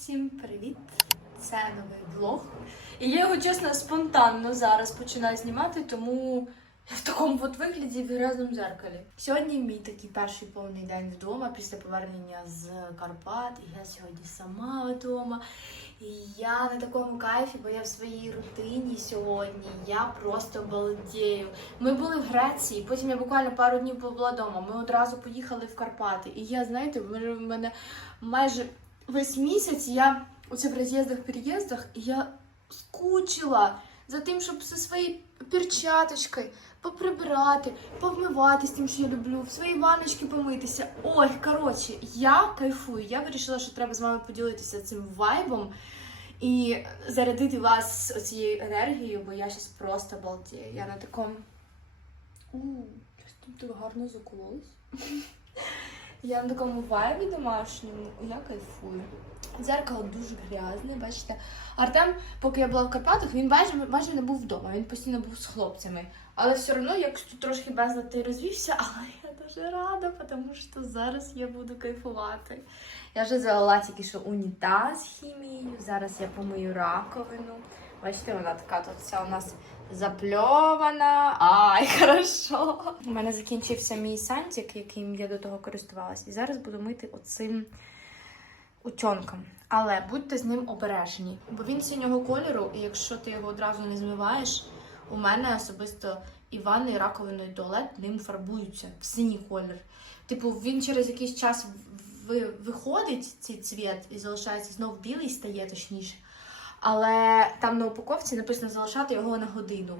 Всім привіт! Це новий влог. І я його чесно спонтанно зараз починаю знімати, тому в такому от вигляді в грязному зеркалі. Сьогодні мій такий перший повний день вдома після повернення з Карпат. І я сьогодні сама вдома. І я на такому кайфі, бо я в своїй рутині сьогодні. Я просто балдею. Ми були в Греції, потім я буквально пару днів побула вдома. Ми одразу поїхали в Карпати. І я, знаєте, в мене майже весь місяць я оце в роз'їздах-переїздах, я скучила за тим, щоб зі своєю перчаточкою поприбирати, повмиватись тим, що я люблю, в свої ванночки помитися. Ой, коротше, я кайфую. Я вирішила, що треба з вами поділитися цим вайбом і зарядити вас цією енергією, бо я зараз просто балдею. Я на такому. У, щось так гарно закололось. Я на такому вайбі домашньому, я кайфую. Дзеркало дуже грязне, бачите. Артем, поки я була в Карпатах, він майже, майже не був вдома, він постійно був з хлопцями. Але все одно якось тут трошки безлад і розвівся, але я дуже рада, тому що зараз я буду кайфувати. Я вже залила тільки що унітаз хімією, зараз я помию раковину. Бачите, вона така тут вся у нас запльована. Ай, хорошо. У мене закінчився мій сантик, яким я до того користувалась. І зараз буду мити оцим утьонком. Але будьте з ним обережні, бо він синього кольору, і якщо ти його одразу не змиваєш, у мене особисто і ванна, і раковина, і туалет ним фарбуються в синій колір. Типу, він через якийсь час виходить цей цвіт і залишається знов білий, стає точніше. Але там на упаковці написано залишати його на годину.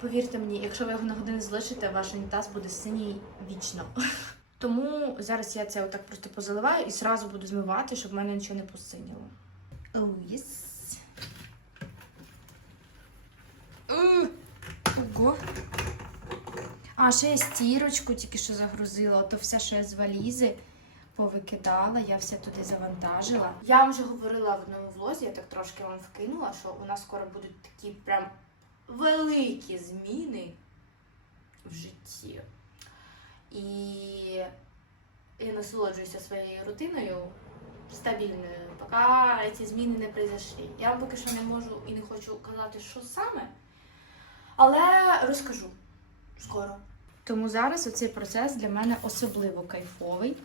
Повірте мені, якщо ви його на годину залишите, ваш унітаз буде синій вічно. Тому зараз я це отак просто позаливаю і зразу буду змивати, щоб в мене нічого не посиніло. Єс. Е, Ого. А, ще я стірочку тільки що загрузила, то все, що я з валізи повикидала, я все туди завантажила. Я вам вже говорила в одному влозі, я так трошки вам вкинула, що у нас скоро будуть такі прям великі зміни в житті. І я насолоджуюся своєю рутиною стабільною, поки ці зміни не произошли. Я вам поки що не можу і не хочу казати, що саме, але розкажу скоро. Тому зараз оцей процес для мене особливо кайфовий,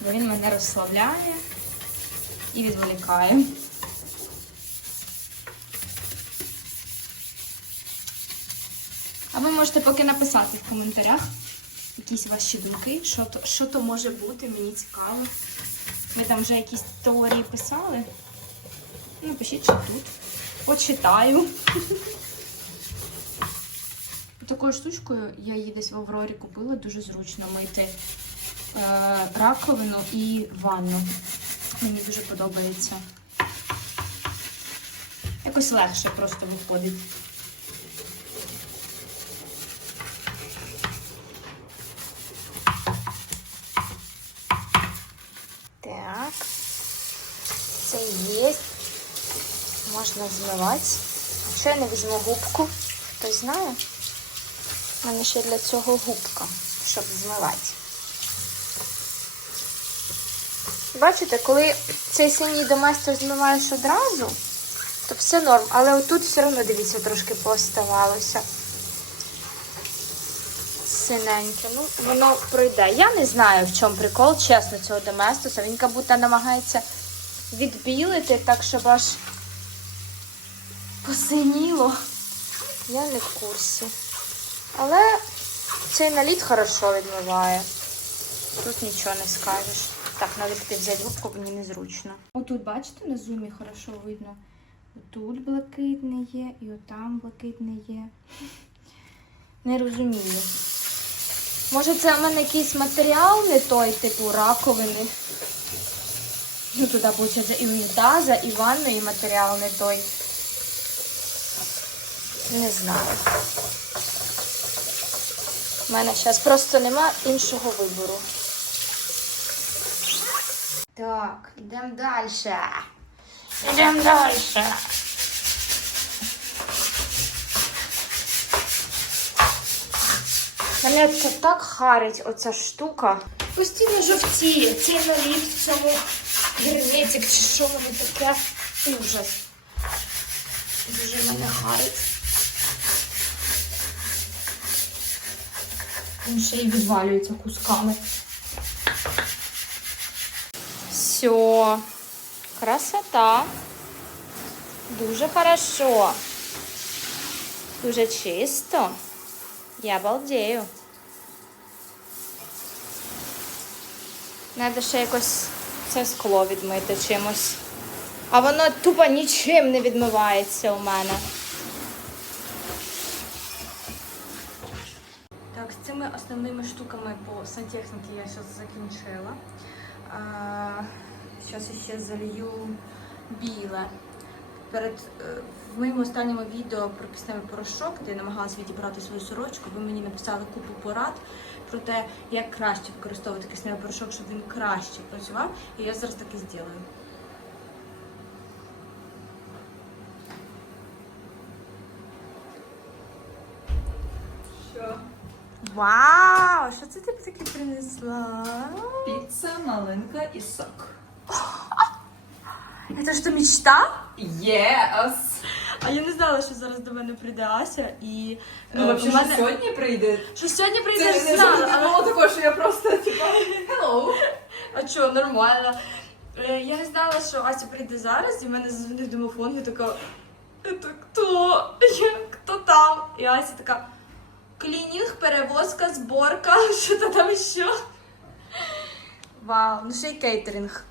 бо він мене розслабляє і відволікає. А ви можете поки написати в коментарях якісь ваші думки, що то, що то може бути, мені цікаво. Ви там вже якісь теорії писали. Напишіть, що тут. Почитаю. Такою штучкою я її десь в Аврорі купила, дуже зручно мити раковину і ванну. Мені дуже подобається. Якось легше просто виходить. Так. Це є. Можна змивати. Ще я не візьму губку. Хтось знає? У мене ще для цього губка, щоб змивати. Бачите, коли цей синій доместос змиваєш одразу, то все норм. Але отут все одно, дивіться, трошки пооставалося. Синеньке. Ну, воно пройде. Я не знаю, в чому прикол, чесно, цього доместоса. Він як намагається відбілити, так, щоб аж посиніло. Я не в курсі. Але цей наліт хорошо відмиває. Тут нічого не скажеш. Так, треба таки взяти губку, мені незручно. Отут, бачите, на зумі хорошо видно. Отут блакитне є і отам блакитне є. Не розумію. Може, це в мене якийсь матеріал не той, типу раковини. Ну, туди, виходить, і унітаза, і ванна, і матеріал не той. Не знаю. У мене зараз просто нема іншого вибору. Так, йдемо далі. Йдемо далі. Мене це так харить оця штука. Постійно жовтіє. Цей наліт в цьому герметик чи що воно таке. Ужас. Дуже мене гарить. Він ще й відвалюється кусками. Все. Красота. Дуже хорошо. Дуже чисто. Я балдею. Треба ще якось це скло відмити чимось. А воно тупо нічим не відмивається у мене. Так, з цими основними штуками по сантехніці я зараз закінчила. Зараз ще залью біле. Перед е, в моєму останньому відео про кисневий порошок, де я намагалася відібрати свою сорочку, ви мені написали купу порад про те, як краще використовувати кисневий порошок, щоб він краще працював. І я зараз так і зроблю. Що? Вау! Що це ти таке принесла? Піца, малинка і сок. Це ж то мечта? Єс! А я не знала, що зараз до мене прийде Ася і Ну, е, взагалі, у мене- сьогодні прийде. що сьогодні прийде Це не знала, завжди але- було такого, що я просто, типа, hello. А що, нормально. Е, Я не знала, що Ася прийде зараз, і в мене зазвонив домофон, я така. Это хто? Я, хто там? І Ася така. Клінінг, перевозка, зборка, що то там ще. Вау, ну ще й кейтеринг.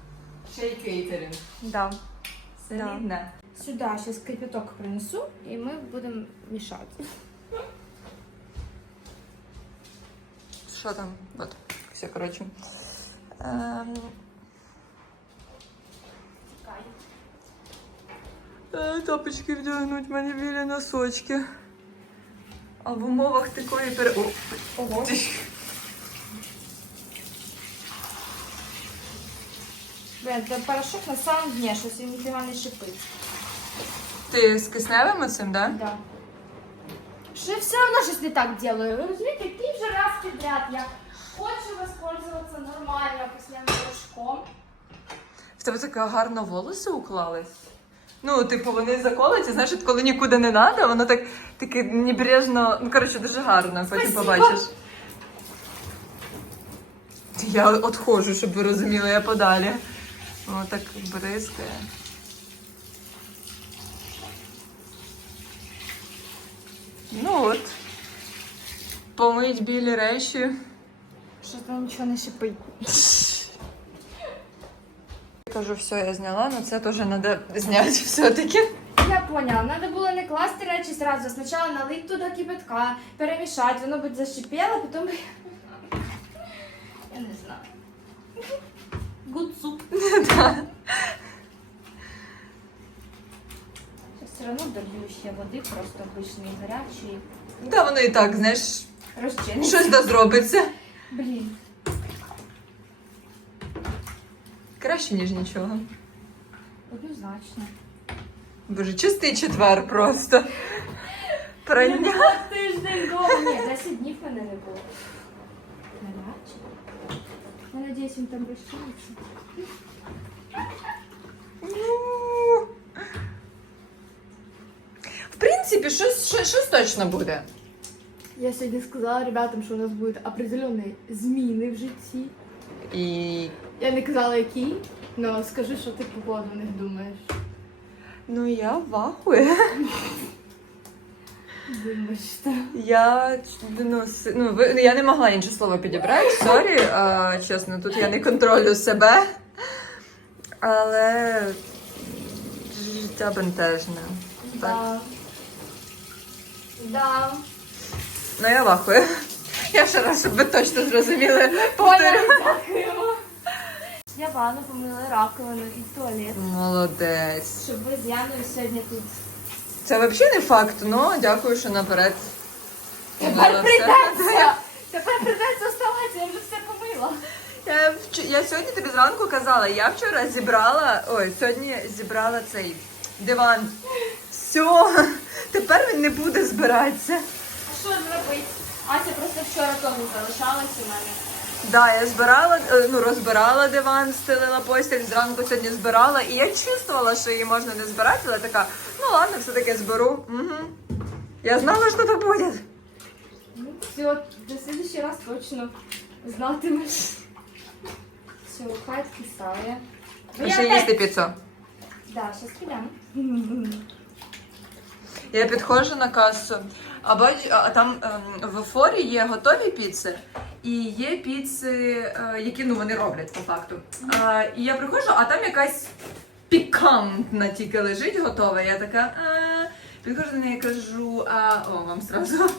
Ще й кейтеринг. Да. Солідне. Сюди зараз кипяток принесу, і ми будемо мішати. Що там? От, все, коротше. Ем, е, Тапочки вдягнуть, в мене білі носочки. А в умовах такої пере... О, Ого. ти ж- Блин, це порошок на самом дне, щось він ніфіга не шипить. Ти з кисневим оцим, да? Да. Що я все равно щось не так делаю. Ви розумієте, який вже раз підряд я хочу воспользоваться нормально кисневим порошком. В тебе така гарно волоси уклались. Ну, типу, вони заколоті, знаєш, от коли нікуди не треба, воно так таке небрежно, ну коротше, дуже гарно, потім Спасибо. побачиш. Я отходжу, щоб ви розуміли, я подалі. Воно так бризкає. Ну от. Помить білі речі. Що там нічого не шипить. Кажу, все, я зняла, але це теж треба зняти все-таки. Я поняла, надо було не класти речі сразу. Спочатку налить туди кипятка, перемішати, воно би зашипіло, потім. Я не знаю. Гуцу. Все одно долью ще води, просто обичної гарячої. Та воно і так, знаєш, Розчиниться. щось да зробиться. Блін. Краще, ніж нічого. Однозначно. Боже, чистий четвер просто. Прання. Тиждень дома. Ні, 10 днів мене не було. Гаряче. Я надіюсь, він там розчиниться. В принципі, щось, щось, щось точно буде. Я сьогодні сказала ребятам, що у нас будуть определенні зміни в житті. І Я не казала, які, але скажи, що ти по поводу них думаєш. ну я в ахуї. Вибачте. Я ну, с- ну, ви- я не могла інше слово підібрати, сорі. А, чесно, тут я не контролю себе. Але життя бентежне. Так. Да. Да. Ну я в ахуї. Я ще раз, щоб ви точно зрозуміли. Поняли, повторю. Я ванну помила раковину і туалет. Молодець. Щоб ви з Яною сьогодні тут. Це взагалі не факт, але дякую, що наперед. Тепер все. прийдеться! Тепер прийдеться вставати, я вже все помила. Я, вч- я сьогодні тобі зранку казала, я вчора зібрала, ой, сьогодні зібрала цей диван. Все, тепер він не буде збиратися. А що зробити? Ася просто вчора теж залишалась у мене. Да, я збирала, е, ну розбирала диван, стелила постіль, зранку сьогодні збирала, і я чувствувала, що її можна не збирати, але така, ладно, все-таки зберу. Угу. Я знала, що так буде. Ну, все, до следующий раз точно знатимеш. Все, хай кисає. І ще їсти піцу. Да, сейчас підемо. Я підходжу на касу, а бачу, а там ем, в форі є готові піци, і є піци, е, які ну вони роблять по факту. Е, і я приходжу, а там якась пікантна тільки лежить готова. Я така. Е, підходжу до неї, кажу, а о, вам сразу.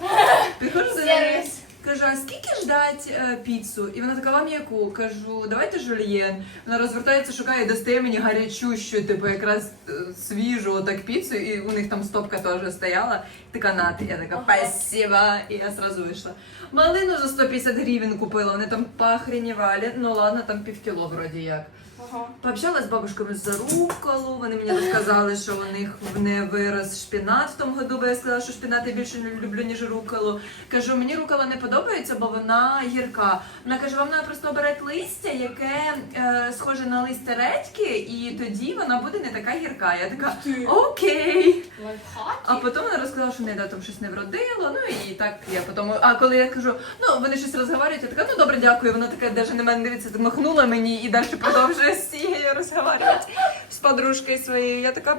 Підходжу до неї. Кажу, а скільки ждать е, піцу? І вона така, вам яку? Кажу, давайте жульєн. Вона розвертається, шукає, достає мені гарячущу, типу, якраз е, свіжу так піцу, і у них там стопка теж стояла. І така нати. Я така, Ага. І я сразу вийшла. Малину за 150 гривень купила, вони там похренівали. Ну ладно, там півкіло вроді як. Ага. Пообщалась з бабушками за руколу. Вони мені розказали, що у них не вирос шпінат в тому году, бо я сказала, що шпінат я більше не люблю, ніж руколу. Кажу, мені рукола не подобається, бо вона гірка. Вона каже, вам треба просто обирати листя, яке е, схоже на листя редьки, і тоді вона буде не така гірка. Я така окей. Лайфхаки. А потім вона розказала, що в неї да, там щось не вродило. Ну і так я потім. А коли я кажу, ну вони щось розговорюють, я така, ну добре, дякую. Вона така навіть на мене дивиться, так махнула мені і далі продовжує з цією розговорювати з подружкою своєю. Я така,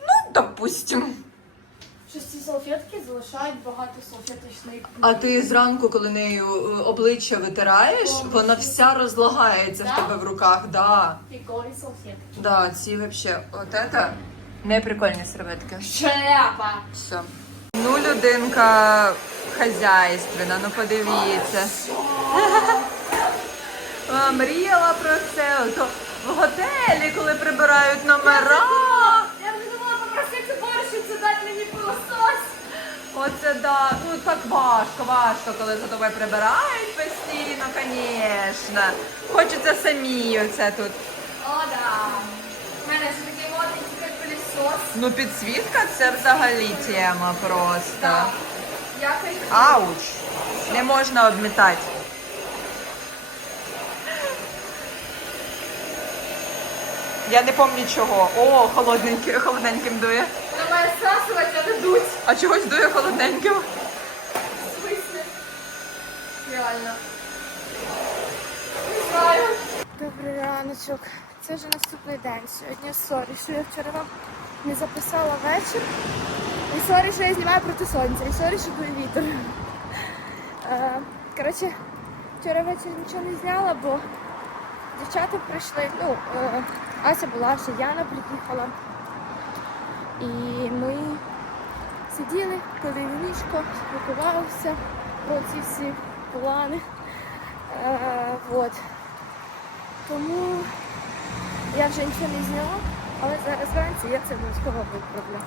ну допустим. Ці салфетки залишають багато салфеточної А ти зранку, коли нею е, обличчя витираєш, вона вся розлагається в Да? тебе в руках. Да. Прикольні салфетки. Да, ці вообще, от это не прикольні серветки. Шляпа. Все. Ну, людинка хазяйственна, ну подивіться. А, Мріяла про це. То в готелі, коли прибирають номера. Я вже думала попросити борщицю дати мені пилосос. Оце да. Ну так важко, важко, коли за тобою прибирають постійно, звісно. Хочеться самі оце тут. О, да. У мене ж такий модний пилосос. Ну, підсвітка це взагалі тема просто. Так. Якось. Ауч! Не можна обмітати. Я не пам'ятаю чого. О, холодненьким, холодненьким дує. Вона має всасувати, а не дуть. А чогось дує холодненьким. В смысле? Реально. Не знаю. Добрий раночок. Це вже наступний день. Сьогодні сорі, що я вчора вам не записала вечір. І сорі, що я знімаю проти сонця. І сорі, що дує вітер. Е, Коротше, вчора ввечері нічого не зняла, бо дівчата прийшли. Ну, е, Ася була, ще Яна приїхала. І ми сиділи, пили вінічко, спілкувалися про ці всі плани. Е, вот. Тому я вже нічого не зняла, але зараз вранці я це обов'язково виправлю.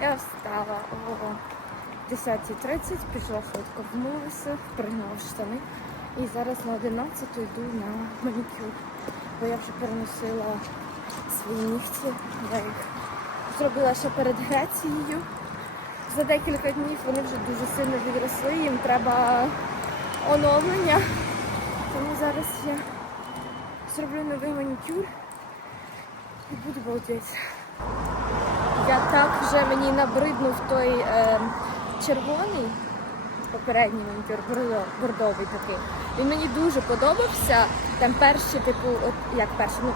Я встала о 10.30, пішла швидко вмилася, пригнала штани. І зараз на 11 йду на манікюр. Бо я вже переносила свої нігті. Я їх зробила ще перед Грецією. За декілька днів вони вже дуже сильно відросли, їм треба оновлення. Тому зараз я зроблю новий манікюр і буду балдеть. Я так вже мені набриднув той е, червоний попередній манікюр, бордо- бордовий такий. Він мені дуже подобався. Там перші, типу, от як перші, ну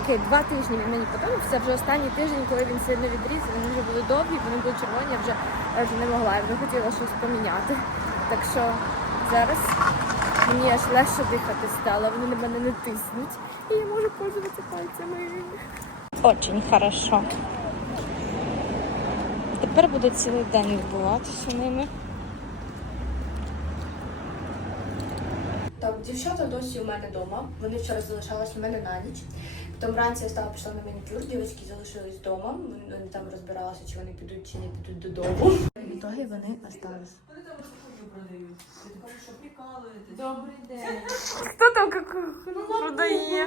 окей, два тижні він мені подобався. Вже останній тиждень, коли він сильно відріс, вони вже були довгі, вони були червоні, я вже, я вже не могла, я вже хотіла щось поміняти. Так що зараз мені аж легше дихати стало, вони на мене не тиснуть. І я можу пользуватися пальцями. Очень хорошо. Тепер буде цілий день відбуватися ними. Дівчата досі у мене вдома. Вони вчора залишались у мене на ніч. Потім вранці я стала пішла на манікюр, дівчатки залишились вдома. Вони вони там розбиралися, чи вони підуть чи не підуть додому. В ітогі вони остались. Вони там розпаковки продають. Що прикалуєтесь. Добрий день. Хто там какую продає?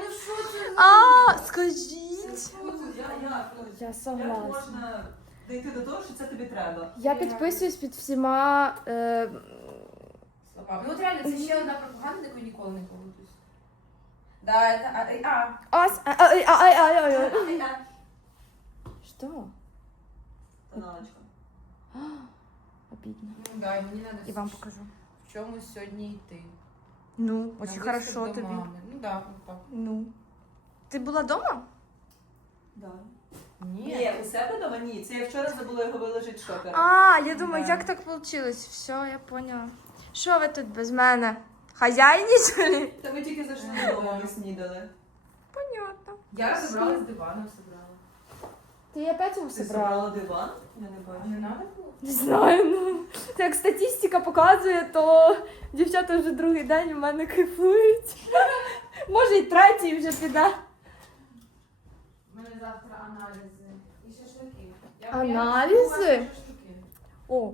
А, скажіть. Я, я, Я согласна. можна дійти до того, що це тобі треба? Я підписуюсь під всіма е, пропав. Ну от реально, це ще одна пропаганда, яку ніколи не погоджуюсь. Да, это, а, а, Ас, а, а, а, а, а, а, а. а. Что? Тоналочка. Обидно. Ну да, мені треба І вам покажу. в чомусь сьогодні йти. Ну, На очень хорошо до тобі. мами. Ну да, ну так. Ну. Ти була вдома? Да. Ні. Ні, у себе вдома ні. Це я вчора забула його виложити в шопер. А, я думаю, Да. як так вийшло? Все, я поняла. Що ви тут без мене? Хазяйничали? Та ми тільки зайшли додому, ми снідали. Понятно. Я розібрала з диваном, собрала. Ти опять його Ти собрала диван? Я не бачу. не було? Не знаю, ну. Це як статистика показує, то дівчата вже другий день у мене кайфують. Може і третій вже піде. У мене завтра аналізи і шашлики. Я- Аналізи? Я хочу шашлики. О.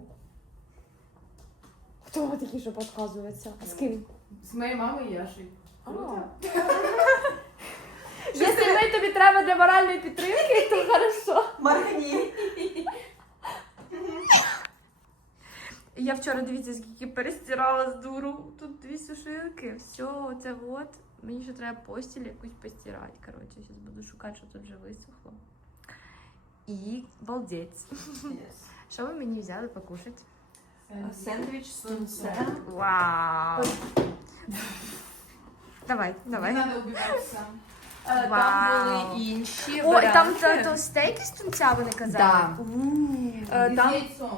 Хто такі, що підказується? А з ким? З моєю мамою і Яшею. А. Круто. Якщо ми тобі треба для моральної підтримки, то хорошо. Маргані. Я вчора дивіться, скільки перестирала з дуру. Тут дві сушилки. Все, це от. Мені ще треба постіль якусь постирати. Коротше, зараз буду шукати, що тут вже висохло. І балдець. Що ви мені взяли покушати? Сендвіч з тунцем. Вау! Давай, Не давай. треба убиватися. Е, Там Вау. були інші О, і там то, стейки з тунця вони казали? Да. Е, Там,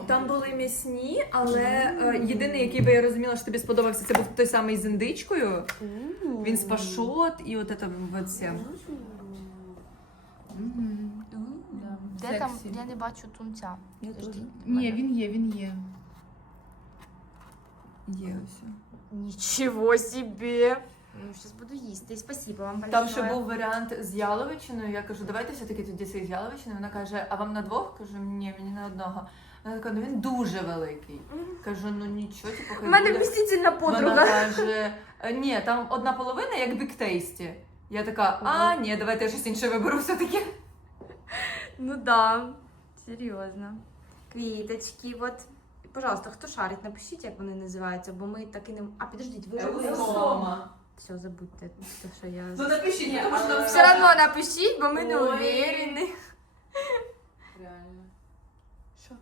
там були м'ясні, але е, єдиний, який би я розуміла, що тобі сподобався, це був той самий з індичкою. Він з пашот і от це. Мгм. Де там? Я не бачу тунця. Подожди. Ні, він є, він є. Є все. Нічого собі. Ну, зараз буду їсти. Спасибо вам Там ще був варіант з яловичиною. Я кажу, давайте все-таки тоді цей з яловичиною. Вона каже, а вам на двох? Кажу, ні, мені на одного. Вона така, ну він дуже великий. Кажу, ну нічого, типу, У хай мене буде. вмістительна Вона подруга. каже, «Е, ні, там одна половина, як бік тейсті. Я така, а ні, давайте я щось інше виберу все-таки. Ну да, серйозно. Квіточки, от. Пожалуйста, хто шарить, напишіть, як вони називаються, бо ми так і не. А підождіть, ви ж Еустома. Все, забудьте, те, що я. Ну напишіть, тому що нам Все одно напишіть, бо ми не Ой. уверені. Реально. Що?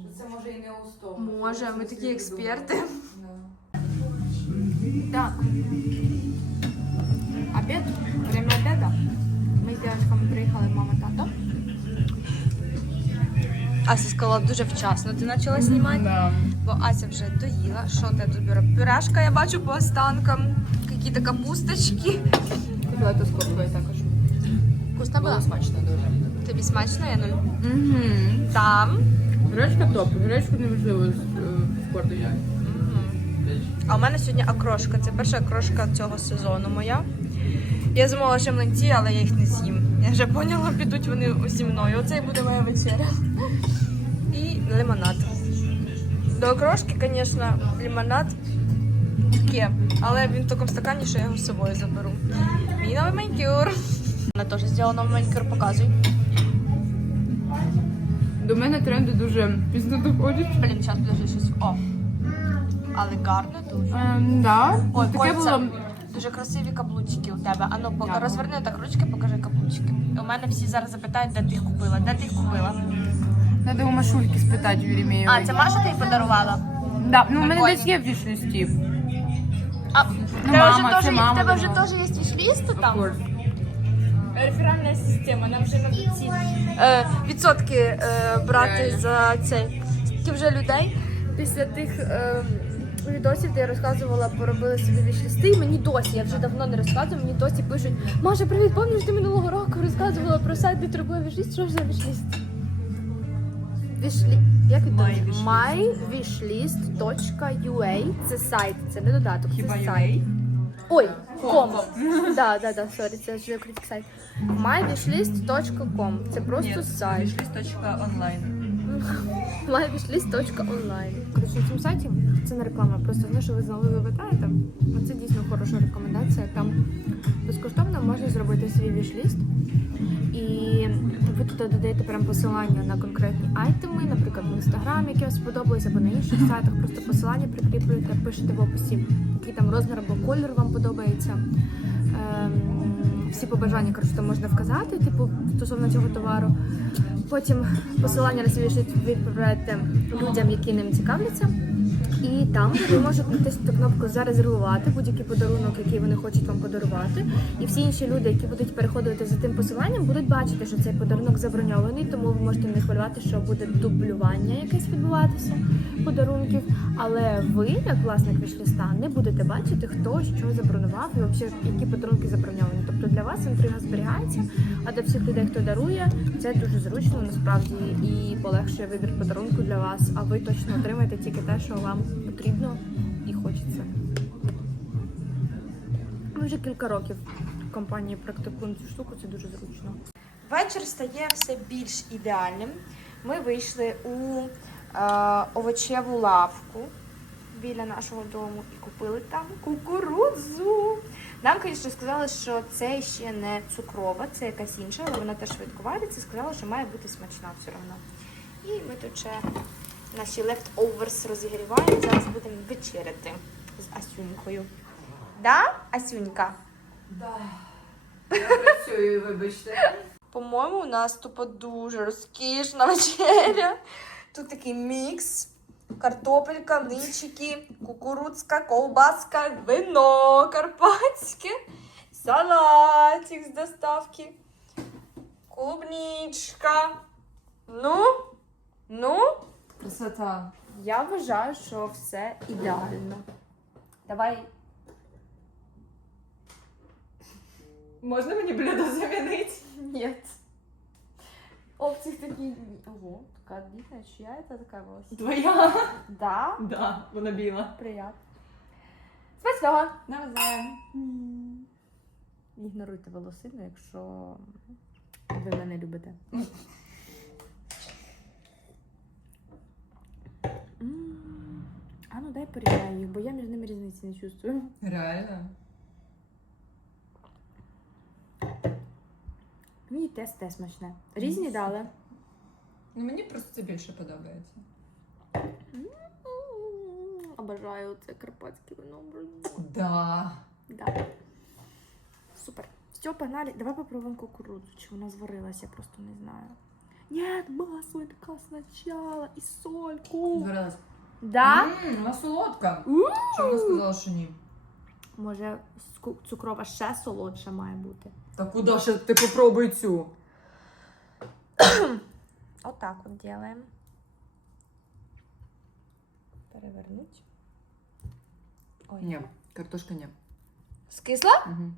Що Це може і не устома. Може, ми такі експерти. Так. Обід? Время обеда. Ми з дівчатками приїхали, мама, тато. Ася сказала дуже вчасно. Ти почала знімати? Да. Бо Ася вже доїла. Що ти тут бере? Пюрешка, я бачу по останкам. Які-то капусточки. Купила ту скобкою також. Вкусна була? смачно дуже. Тобі смачно, я нуль? Угу. Там. Гречка топ. Гречку неможливо з спорту взяти. А у мене сьогодні окрошка. Це перша окрошка цього сезону моя. Я замовила ще млинці, але я їх не з'їм. Я вже поняла, підуть вони зі мною. Оце і буде моя вечеря. І лимонад. До окрошки, звісно, лимонад таке, але він в такому стакані, що я його з собою заберу. Мій новий манікюр. Вона теж зробила новий манікюр, показуй. До мене тренди дуже пізно доходять. Блін, зараз подожди щось. О. Але гарно дуже. Ем, да. Ой, таке кольця. було. Дуже красиві каблучки у тебе. Ану, поки Дякую. розверни так ручки, покажи каблучки. У мене всі зараз запитають, де ти їх купила. Де ти їх купила? Надо у Машульки спитати в Єремєєвої. А, це Маша ти їй подарувала? Да, ну у мене Прикольно. десь є в вішлісті. А, в Ну, тебе мама, вже це теж, мама в тебе вже теж є вішліст там? Реферальна система, нам вже надо ці е, відсотки е, брати за цей. Скільки вже людей після тих е, відосів, де я розказувала, поробили собі вішлісти, і мені досі, я вже давно не розказую, мені досі пишуть, Маша, привіт, пам'ятаєш, ти минулого року розказувала про сайт, де ти робила вішліст, що ж за вішліст? Вішлі... Як він там? mywishlist.ua Це сайт, це не додаток, це Хіба сайт. UA? Ой, ком. Да, да, да, сорі, це ж український сайт. mywishlist.com. Це просто сайт. Вішліст.онлайн. mywishlist.online. Коротше, на цьому сайті це не реклама, просто знаю, що ви знали, ви питаєте. Це дійсно хороша рекомендація. Там безкоштовно можна зробити свій вішліст. І ви туди додаєте прям посилання на конкретні айтеми, наприклад, в інстаграм, які вам сподобались, або на інших сайтах. Просто посилання прикріплюєте, пишете в описі, який там розмір або кольор вам подобається. Ем, всі побажання, коротше, можна вказати, типу, стосовно цього товару. Потім посилання на свій відправляєте людям, які ним цікавляться. І там ви можете натиснути кнопку Зарезервувати будь-який подарунок, який вони хочуть вам подарувати. І всі інші люди, які будуть переходити за тим посиланням, будуть бачити, що цей подарунок заброньований, тому ви можете не хвилювати, що буде дублювання якесь відбуватися подарунків. Але ви, як власник вішліста, не будете бачити, хто що забронював і взагалі які подарунки заброньовані. Тобто для вас інтрига зберігається, а для всіх людей, хто дарує, це дуже зручно насправді і полегшує вибір подарунку для вас. А ви точно отримаєте тільки те, що вам потрібно і хочеться. Вже кілька років в компанії практикуємо цю штуку, це дуже зручно. Вечір стає все більш ідеальним. Ми вийшли у е, овочеву лавку біля нашого дому і купили там кукурудзу. Нам, звісно, сказали, що це ще не цукрова, це якась інша, але вона теж швидко вариться. Сказали, що має бути смачна все одно. І ми тут ще наші leftovers розігріваємо. Зараз будемо вечеряти з Асюнькою. Да, Асюнька? Да. Я працюю, вибачте. По-моєму, у нас тупо дуже розкішна вечеря. Тут такий мікс. Картопелька, личики, кукурудзка, ковбаска, вино карпатське, салатик з доставки, клубничка. Ну, ну, Красота. я вважаю, що все ідеально. Давай. Можна мені блюдо замінити? Нет. Оптик такий. Ого, така дійсно, чия це така волосся? Твоя? Да, Да, вона біла. приятно. Смачного! Навзаєм. Ігноруйте волосину, якщо ви мене любите. М. А ну дай порівняю їх, бо я між ними різниці не чувствую. Реально? Мені теж те смачне. Різні дали. Ну мені просто це більше подобається. Обожаю це карпатське вино. Да. Да. Супер. Все, погнали. Давай попробуем кукурудзу. Чи вона зварилася, я просто не знаю. Нет, масло сначала і сольку. Зараз. Да? Ммм, вона солодка. Чому ви сказала, що ні? Може, ску- цукрова ще солодша має бути. Та куди ще ти попробуй цю? Отак от делаем. Перевернуть. Ой. Ні, картошка ні. Скисла? Угу.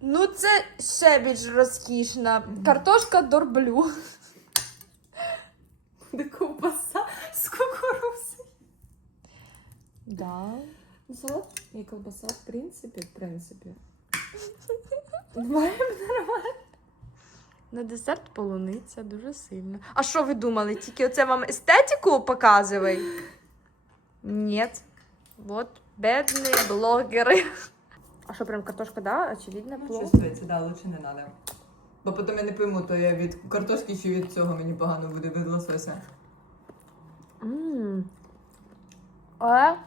Ну, це ще більш розкішна. Картошка дорблю. Де ковбаса з кукурузи. Да. Ну, салат і ковбаса, в принципі, в принципі. На десерт полуниця дуже сильно. А що ви думали? Тільки оце вам естетику показує? Ні. Вот бедні блогери. А що, прям картошка, да? Очевидно, Ну, плохо. чувствується, да, лучше не треба. Бо потім я не пойму, то я від картошки чи від цього мені погано буде від лосося. Ммм. Але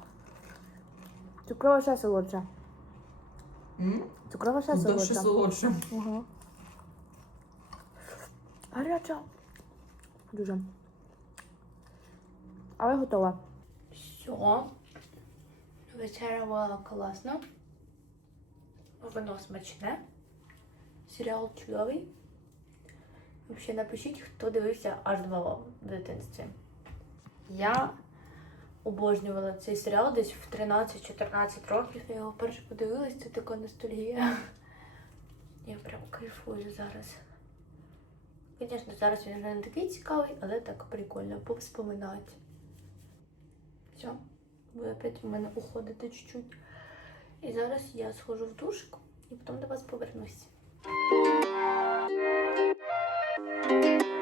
цукрова ще солодша. М? Цукрова ще Тут ще солодша. солодше. Ага. Гаряча. Дуже. Але готова. Все. Вечеря була класна. Вино смачне. Серіал чудовий. Взагалі напишіть, хто дивився аж два в дитинстві. Я обожнювала цей серіал десь в 13-14 років. Я його вперше подивилась, це така ностальгія. Я прям кайфую зараз. Звісно, зараз він вже не такий цікавий, але так прикольно повспоминати. Все, ви опять у мене уходите чуть-чуть. І зараз я схожу в душик і потім до вас повернусь. Thank you.